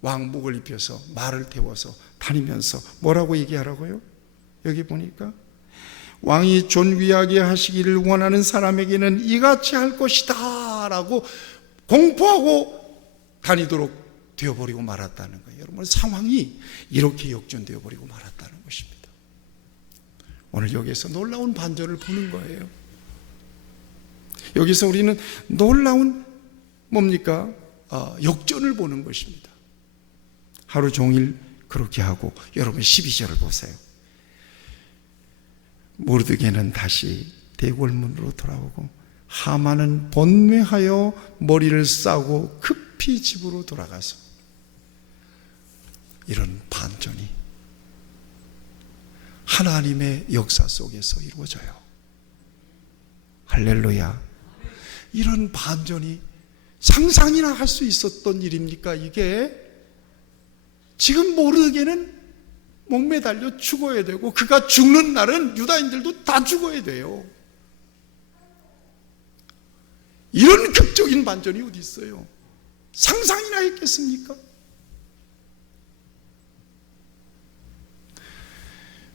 왕복을 입혀서 말을 태워서 다니면서 뭐라고 얘기하라고요? 여기 보니까 왕이 존귀하게 하시기를 원하는 사람에게는 이같이 할 것이다 라고 공포하고 다니도록 되어버리고 말았다는 거예요. 여러분, 상황이 이렇게 역전되어버리고 말았다는 것입니다. 오늘 여기서 놀라운 반전을 보는 거예요. 여기서 우리는 놀라운 뭡니까? 역전을 보는 것입니다. 하루 종일 그렇게 하고 여러분 12절을 보세요. 모르드게는 다시 대궐문으로 돌아오고 하만은 번뇌하여 머리를 싸고 급히 집으로 돌아가서 이런 반전이 하나님의 역사 속에서 이루어져요. 할렐루야. 이런 반전이 상상이나 할 수 있었던 일입니까? 이게 지금 모르드게는 목매달려 죽어야 되고 그가 죽는 날은 유다인들도 다 죽어야 돼요. 이런 극적인 반전이 어디 있어요? 상상이나 했겠습니까?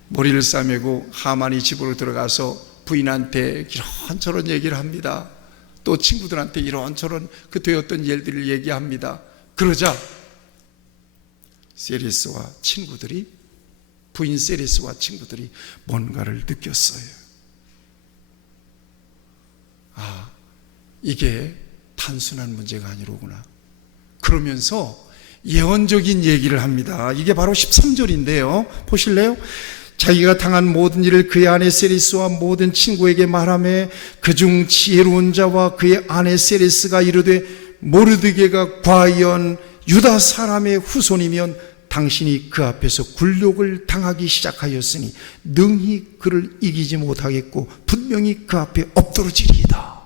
머리를 싸매고 하만이 집으로 들어가서 부인한테 이런저런 얘기를 합니다. 또 친구들한테 이런저런 그 되었던 일들을 얘기합니다. 그러자 세리스와 친구들이, 부인 세리스와 친구들이 뭔가를 느꼈어요. 아, 이게 단순한 문제가 아니로구나. 그러면서 예언적인 얘기를 합니다. 이게 바로 13절인데요. 보실래요? 자기가 당한 모든 일을 그의 아내 세리스와 모든 친구에게 말하며 그중 지혜로운 자와 그의 아내 세리스가 이르되 모르드게가 과연 유다 사람의 후손이면 당신이 그 앞에서 굴욕을 당하기 시작하였으니 능히 그를 이기지 못하겠고 분명히 그 앞에 엎드러지리이다.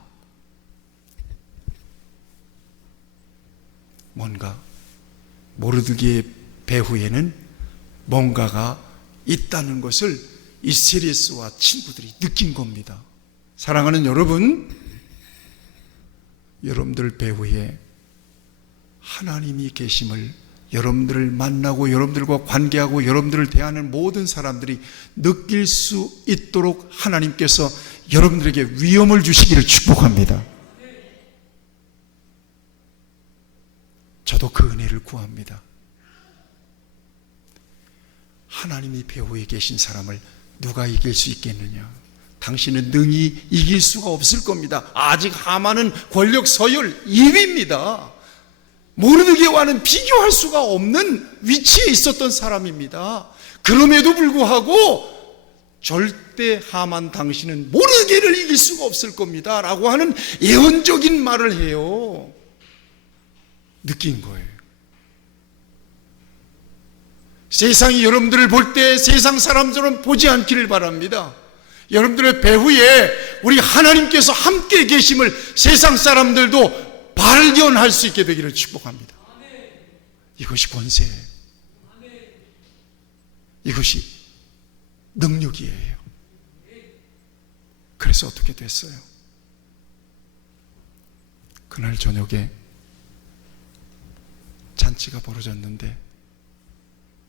뭔가 모르드게의 배후에는 뭔가가 있다는 것을 이 세리스와 친구들이 느낀 겁니다. 사랑하는 여러분, 여러분들 배후에 하나님이 계심을 여러분들을 만나고 여러분들과 관계하고 여러분들을 대하는 모든 사람들이 느낄 수 있도록 하나님께서 여러분들에게 위엄을 주시기를 축복합니다. 저도 그 은혜를 구합니다. 하나님이 배후에 계신 사람을 누가 이길 수 있겠느냐? 당신은 능히 이길 수가 없을 겁니다. 아직 하만은 권력 서열 2위입니다. 모르드게와는 비교할 수가 없는 위치에 있었던 사람입니다. 그럼에도 불구하고 절대 하만 당신은 모르드게를 이길 수가 없을 겁니다 라고 하는 예언적인 말을 해요. 느낀 거예요. 세상이 여러분들을 볼 때 세상 사람처럼 보지 않기를 바랍니다. 여러분들의 배후에 우리 하나님께서 함께 계심을 세상 사람들도 발견할 수 있게 되기를 축복합니다. 이것이 권세예요. 이것이 능력이에요. 그래서 어떻게 됐어요? 그날 저녁에 잔치가 벌어졌는데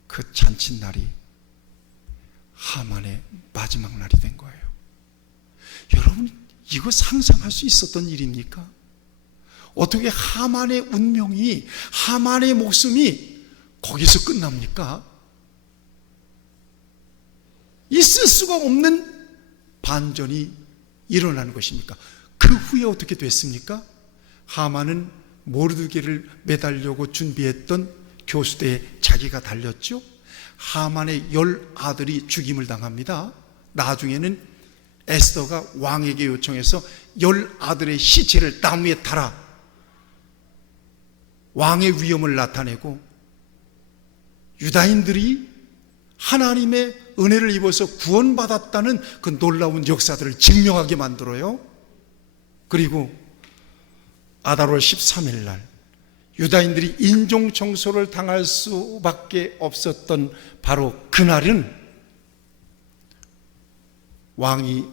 그 잔칫날이 하만의 마지막 날이 된 거예요. 여러분, 이거 상상할 수 있었던 일입니까? 어떻게 하만의 운명이, 하만의 목숨이 거기서 끝납니까? 있을 수가 없는 반전이 일어나는 것입니까? 그 후에 어떻게 됐습니까? 하만은 모르드게를 매달려고 준비했던 교수대에 자기가 달렸죠. 하만의 10아들이 죽임을 당합니다. 나중에는 에스더가 왕에게 요청해서 10아들의 시체를 나무에 달아 왕의 위엄을 나타내고 유다인들이 하나님의 은혜를 입어서 구원받았다는 그 놀라운 역사들을 증명하게 만들어요. 그리고 아달월 13일 날 유다인들이 인종 청소를 당할 수밖에 없었던 바로 그날은 왕이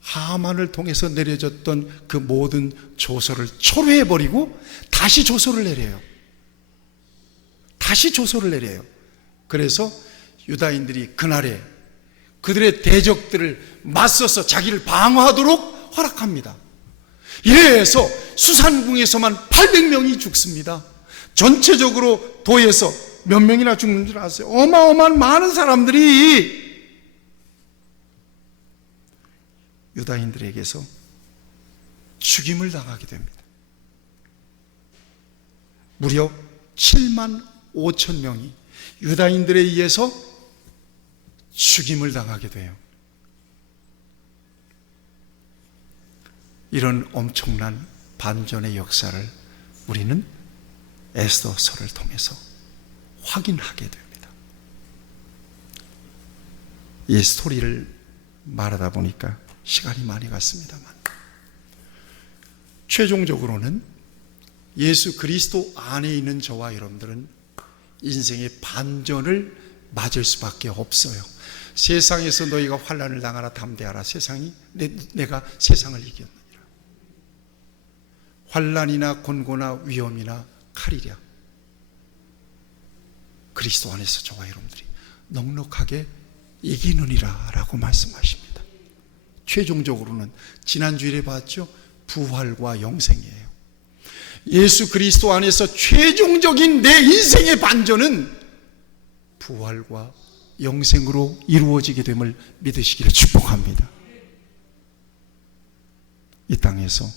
하만을 통해서 내려졌던 그 모든 조서를 초래해버리고 다시 조서를 내려요. 다시 조서를 내려요. 그래서 유다인들이 그날에 그들의 대적들을 맞서서 자기를 방어하도록 허락합니다. 이래서 수산궁에서만 800명이 죽습니다. 전체적으로 도에서 몇 명이나 죽는 줄 아세요? 어마어마한 많은 사람들이 유다인들에게서 죽임을 당하게 됩니다. 무려 7만 5천 명이 유다인들에 의해서 죽임을 당하게 돼요. 이런 엄청난 반전의 역사를 우리는 에스더서를 통해서 확인하게 됩니다. 이 스토리를 말하다 보니까 시간이 많이 갔습니다만, 최종적으로는 예수 그리스도 안에 있는 저와 여러분들은 인생의 반전을 맞을 수밖에 없어요. 세상에서 너희가 환난을 당하라 담대하라. 세상이 내가 세상을 이겼느니라. 환난이나 곤고나 위험이나 칼이랴. 그리스도 안에서 저와 여러분들이 넉넉하게 이기느니라 라고 말씀하십니다. 최종적으로는 지난주일에 봤죠? 부활과 영생이에요. 예수 그리스도 안에서 최종적인 내 인생의 반전은 부활과 영생으로 이루어지게 됨을 믿으시기를 축복합니다. 이 땅에서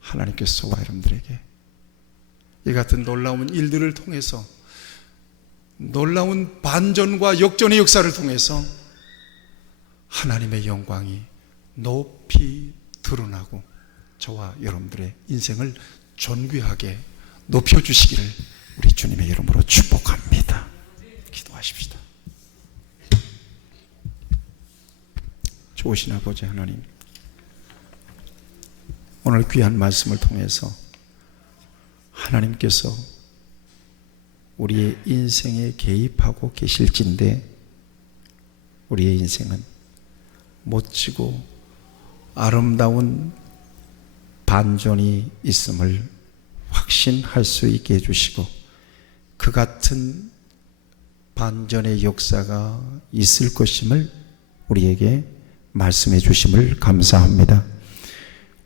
하나님께서 저와 여러분들에게 이 같은 놀라운 일들을 통해서, 놀라운 반전과 역전의 역사를 통해서 하나님의 영광이 높이 드러나고 저와 여러분들의 인생을 존귀하게 높여주시기를 우리 주님의 이름으로 축복합니다. 기도하십시다. 좋으신 아버지 하나님, 오늘 귀한 말씀을 통해서 하나님께서 우리의 인생에 개입하고 계실진데, 우리의 인생은 멋지고 아름다운 반전이 있음을 확신할 수 있게 해주시고, 그 같은 반전의 역사가 있을 것임을 우리에게 말씀해 주심을 감사합니다.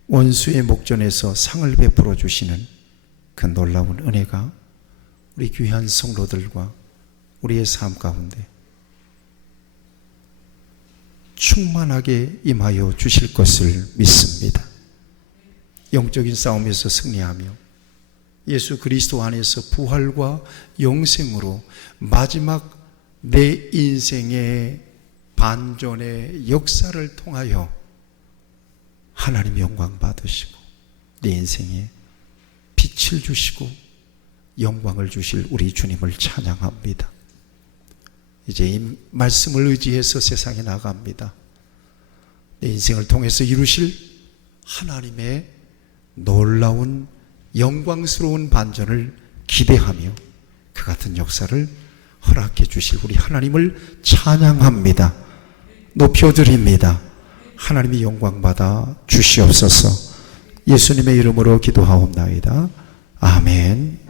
원수의 목전에서 상을 베풀어 주시는 그 놀라운 은혜가 우리 귀한 성도들과 우리의 삶 가운데 충만하게 임하여 주실 것을 믿습니다. 영적인 싸움에서 승리하며 예수 그리스도 안에서 부활과 영생으로 마지막 내 인생의 반전의 역사를 통하여 하나님 영광 받으시고 내 인생에 빛을 주시고 영광을 주실 우리 주님을 찬양합니다. 이제 이 말씀을 의지해서 세상에 나갑니다. 내 인생을 통해서 이루실 하나님의 놀라운 영광스러운 반전을 기대하며 그 같은 역사를 허락해 주실 우리 하나님을 찬양합니다. 높여드립니다. 하나님이 영광받아 주시옵소서. 예수님의 이름으로 기도하옵나이다. 아멘.